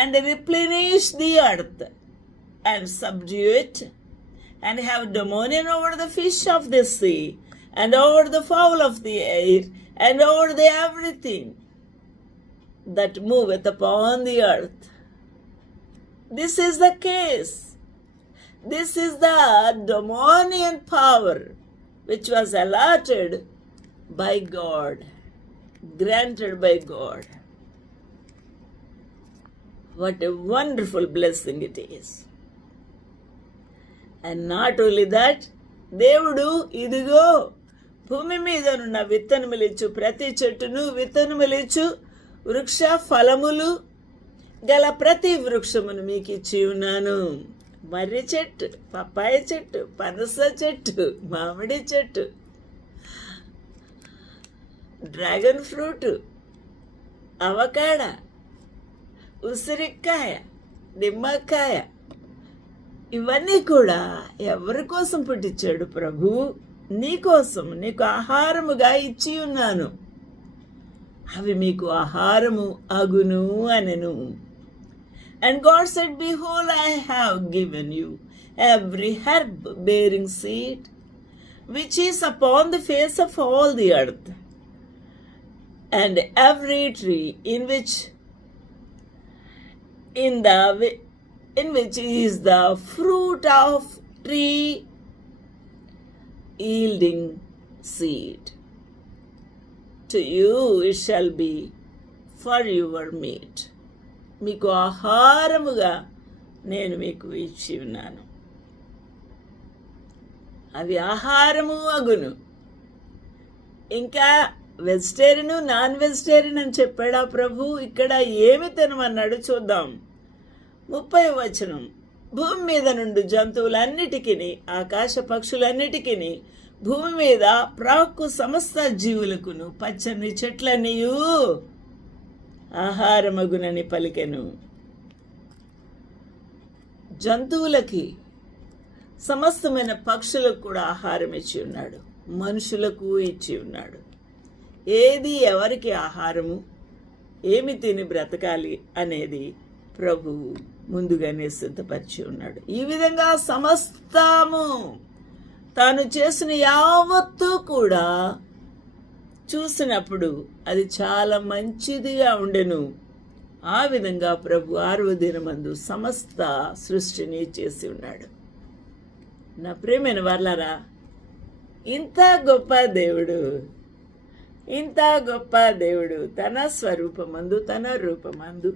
and replenish the earth and subdue it, and have dominion over the fish of the sea, and over the fowl of the air, and over the everything that moveth upon the earth. This is the case. This is the dominion power which was allotted by God, granted by God. What a wonderful blessing it is. And not only that, దేవుడు ఇదిగో భూమి మీదనున్న విత్తనములిచ్చు ప్రతి చెట్టును విత్తనములిచ్చు వృక్ష ఫలములు గల ప్రతి వృక్షమును మీకు ఇచ్చి ఉన్నాను. మర్రి చెట్టు, పప్పాయ చెట్టు, పనస చెట్టు, మామిడి చెట్టు, డ్రాగన్ ఫ్రూట్, అవకాడ, ఉసిరికాయ, నిమ్మకాయ, ఇవన్నీ కూడా ఎవరి కోసం పుట్టించాడు ప్రభు? నీ కోసం, నీకు ఆహారముగా ఇచ్చి ఉన్నాను. అవి మీకు ఆహారము అగును అనెను. And God said, Behold, I have given you every herb bearing seed, which is upon the face of all the earth, and every tree in which is the fruit of tree yielding seed. To you it shall be for your meat. మీకు ఆహారముగా నేను మీకు ఇచ్చి ఉన్నాను. అవి ఆహారము అగును. ఇంకా vegetarian, non vegetarian అని చెప్పాడా ప్రభు? ఇక్కడ ఏమి తినమన్నాడు చూద్దాం. 30వ వచనం, భూమి మీద నుండి జంతువులన్నిటికీ, ఆకాశ పక్షులన్నిటికీ, భూమి మీద ప్రాకు సమస్త జీవులకును పచ్చని చెట్లనియు ఆహారమగునని పలికెను. జంతువులకి, సమస్తమైన పక్షులకు కూడా ఆహారం ఇచ్చి ఉన్నాడు, మనుషులకు ఇచ్చి ఉన్నాడు. ఏది ఎవరికి ఆహారము, ఏమి తిని బ్రతకాలి అనేది ప్రభువు ముందుగానే సిద్ధపరిచి ఉన్నాడు. ఈ విధంగా సమస్తము తాను చేసిన యావత్తు కూడా చూసినప్పుడు అది చాలా మంచిదిగా ఉండెను. ఆ విధంగా ప్రభు 6వ దినమందు సమస్త సృష్టిని చేసి ఉన్నాడు. నా ప్రియమైన వారలారా, ఇంత గొప్ప దేవుడు, ఇంత గొప్ప దేవుడు తన స్వరూపమందు, తన రూపమందు